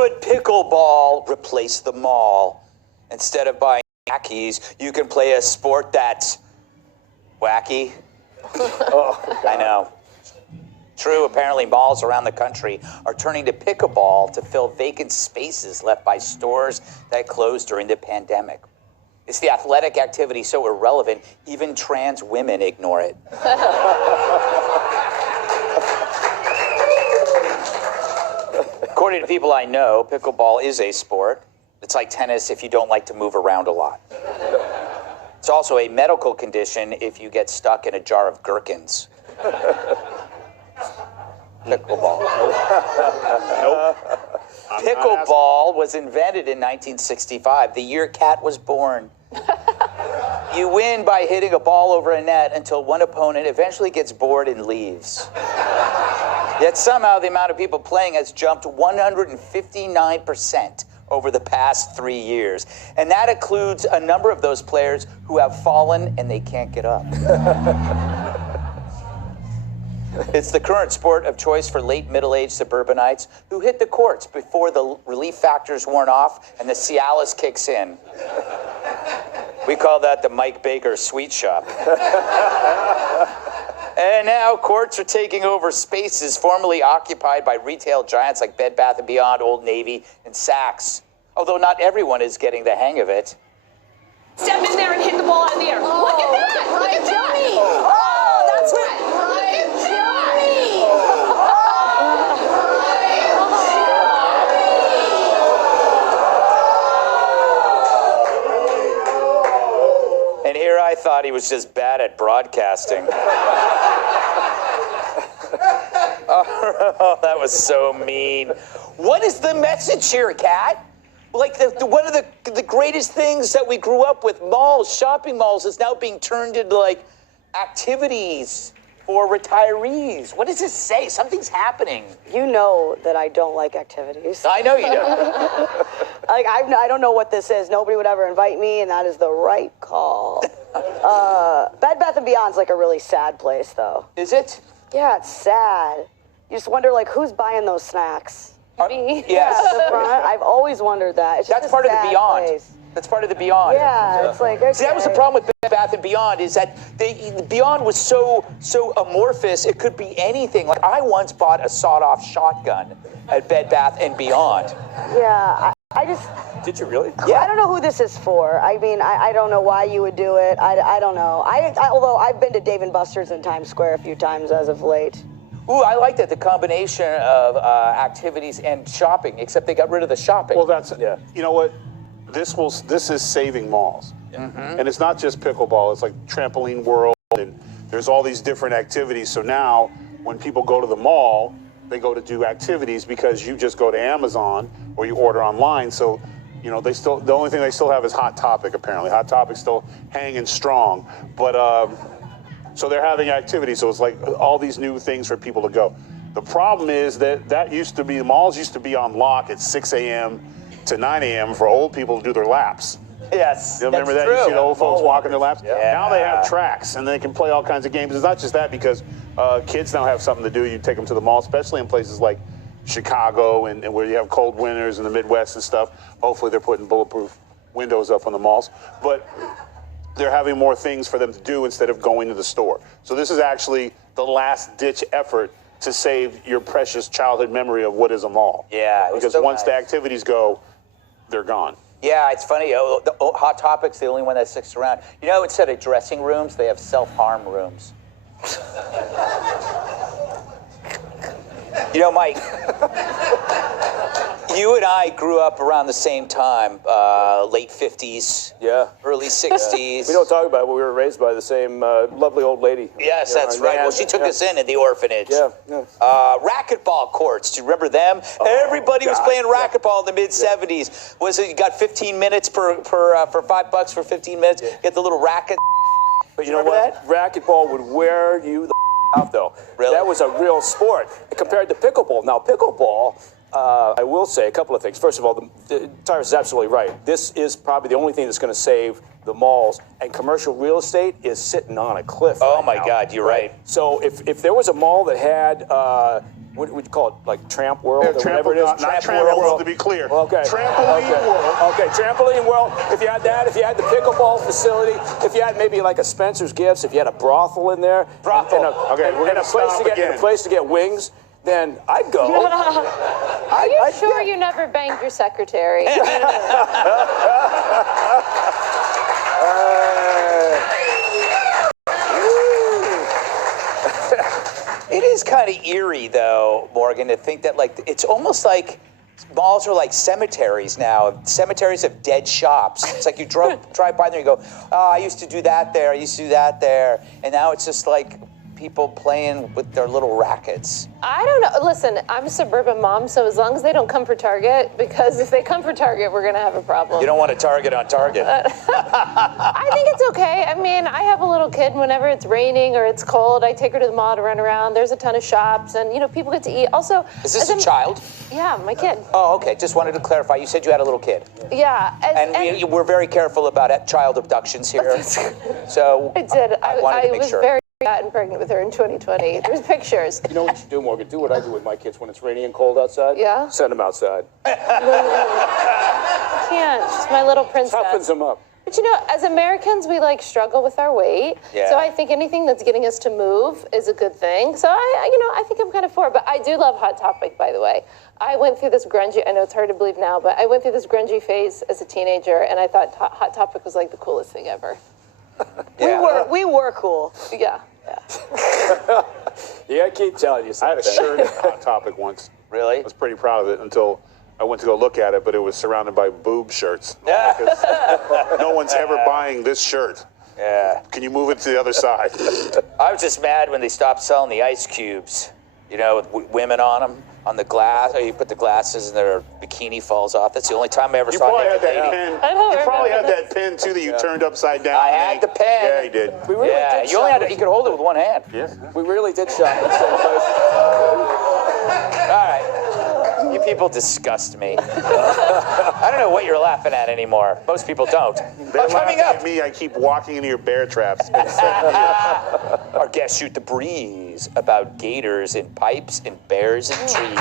would pickleball replace the mall? Instead of buying wackies, you can play a sport that's wacky. I know. True, apparently malls around the country are turning to pickleball to fill vacant spaces left by stores that closed during the pandemic. It's the athletic activity so irrelevant, even trans women ignore it. According to people I know, pickleball is a sport. It's like tennis if you don't like to move around a lot. It's also a medical condition if you get stuck in a jar of gherkins. Pickleball. Nope. Pickleball was invented in 1965, the year Cat was born. You win by hitting a ball over a net until one opponent eventually gets bored and leaves. Yet somehow the amount of people playing has jumped 159% over the past 3 years. And that includes a number of those players who have fallen and they can't get up. It's the current sport of choice for late middle-aged suburbanites who hit the courts before the relief factor's worn off and the Cialis kicks in. We call that the Mike Baker sweet shop. And now courts are taking over spaces formerly occupied by retail giants like Bed Bath & Beyond, Old Navy, and Saks. Although not everyone is getting the hang of it. Step in there and hit the ball out of the air. Oh, look at that! Look at Johnny! Oh, that's right! Look at Johnny! And here I thought he was just bad at broadcasting. Oh, that was so mean. What is the message here, Kat? Like one of the greatest things that we grew up with, malls, shopping malls, is now being turned into like activities for retirees. What does this say? Something's happening. You know that I don't like activities. I know you do. Like I don't know what this is. Nobody would ever invite me, and that is the right call. Bed Bath & Beyond's like a really sad place, though. Is it? Yeah, it's sad. You just wonder, like, who's buying those snacks? Me. Yes. Yeah, the front. I've always wondered that. It's just That's part of the Beyond. Place. That's part of the Beyond. Yeah, it's like, okay. See, that was the problem with Bed Bath & Beyond, is that the Beyond was so amorphous, it could be anything. Like, I once bought a sawed-off shotgun at Bed Bath & Beyond. Yeah, I just... Did you really? Yeah. I don't know who this is for. I mean, I don't know why you would do it. I don't know. Although I've been to Dave & Buster's in Times Square a few times as of late. Ooh, I like that, the combination of activities and shopping, except they got rid of the shopping. Well, that's, yeah. You know what? This is saving malls. Mm-hmm. And it's not just pickleball, it's like trampoline world, and there's all these different activities. So now, when people go to the mall, they go to do activities because you just go to Amazon or you order online. So, you know, the only thing they still have is Hot Topic, apparently. Hot Topic's still hanging strong. But, so they're having activities, so it's like all these new things for people to go. The problem is that used to be, the malls used to be on lock at 6 a.m. to 9 a.m. for old people to do their laps. Yes, you remember that? True. You see the old folks walking their laps? Yeah. Now they have tracks, and they can play all kinds of games. It's not just that, because kids now have something to do. You take them to the mall, especially in places like Chicago and where you have cold winters in the Midwest and stuff. Hopefully they're putting bulletproof windows up on the malls. But they're having more things for them to do instead of going to the store. So this is actually the last-ditch effort to save your precious childhood memory of what is a mall. Yeah, because so once nice. the activities go, they're gone. Yeah, it's funny. Hot Topic's the only one that sticks around. You know, instead of dressing rooms, they have self-harm rooms. You know, Mike, you and I grew up around the same time, late 50s, early 60s. Yeah. We don't talk about it, but we were raised by the same lovely old lady. Yes, that's right. Well, she took us in the orphanage. Yeah. Racquetball courts, do you remember them? Everybody was playing racquetball in the mid-70s. Was it, you got 15 minutes for $5 for 15 minutes? Get the little racket. But you know what? Racquetball would wear you the out, though. Really? That was a real sport compared to pickleball. Now, pickleball, I will say a couple of things. First of all, Tyrus is absolutely right. This is probably the only thing that's going to save the malls, and commercial real estate is sitting on a cliff. Oh right my now, God, you're right. So if there was a mall that had what would you call it? Like Tramp World or Tramp- whatever it is? not Tramp World, to be clear. Okay. Trampoline World. Okay, Trampoline World. If you had that, if you had the pickleball facility, if you had maybe like a Spencer's Gifts, if you had a brothel in there, Brothel. Okay, we're gonna stop again. a place to get wings, then I'd go. Are you sure you never banged your secretary? It is kind of eerie, though, Morgan, to think that like it's almost like malls are like cemeteries now. Cemeteries of dead shops. It's like you drive by there and you go, oh, I used to do that there. I used to do that there. And now it's just like people playing with their little rackets. I don't know. Listen, I'm a suburban mom, so as long as they don't come for Target, because if they come for Target, we're going to have a problem. You don't want to target on Target. I think it's okay. I mean, I have a little kid. Whenever it's raining or it's cold, I take her to the mall to run around. There's a ton of shops, and, people get to eat. Also, Is this a child? Yeah, my kid. Oh, okay. Just wanted to clarify. You said you had a little kid. Yeah. We're very careful about child abductions here. So I did. I wanted to make was sure. very fat and pregnant with her in 2020. There's pictures. You know what you do, Morgan? Do what I do with my kids when it's rainy and cold outside. Yeah? Send them outside. Can't. She's my little princess. Toughens them up. But as Americans, we struggle with our weight. Yeah. So I think anything that's getting us to move is a good thing. So I think I'm kind of for it. But I do love Hot Topic, by the way. I went through this grungy, I know it's hard to believe now, but I went through this grungy phase as a teenager, and I thought Hot Topic was like the coolest thing ever. Yeah. We were cool. Yeah. Yeah, I keep telling you I had something. a shirt at Hot Topic once. Really? I was pretty proud of it until I went to go look at it, but it was surrounded by boob shirts. Yeah. Because no one's ever buying this shirt. Yeah. Can you move it to the other side? I was just mad when they stopped selling the ice cubes, with women on them, on the glass. Or you put the glasses and their bikini falls off. That's the only time I ever You saw probably a had naked that lady. pin. I don't You probably had remember that pin too that you turned upside down. I had the pen. Yeah, you did. We really Yeah, did you only shop you could hold it with one hand. Yeah. We really did shop at the same place. All right. You people disgust me. I don't know what you're laughing at anymore. Most people don't. They're Coming laughing up, at me. I keep walking into your bear traps. our guests shoot the breeze about gators in pipes and bears in trees.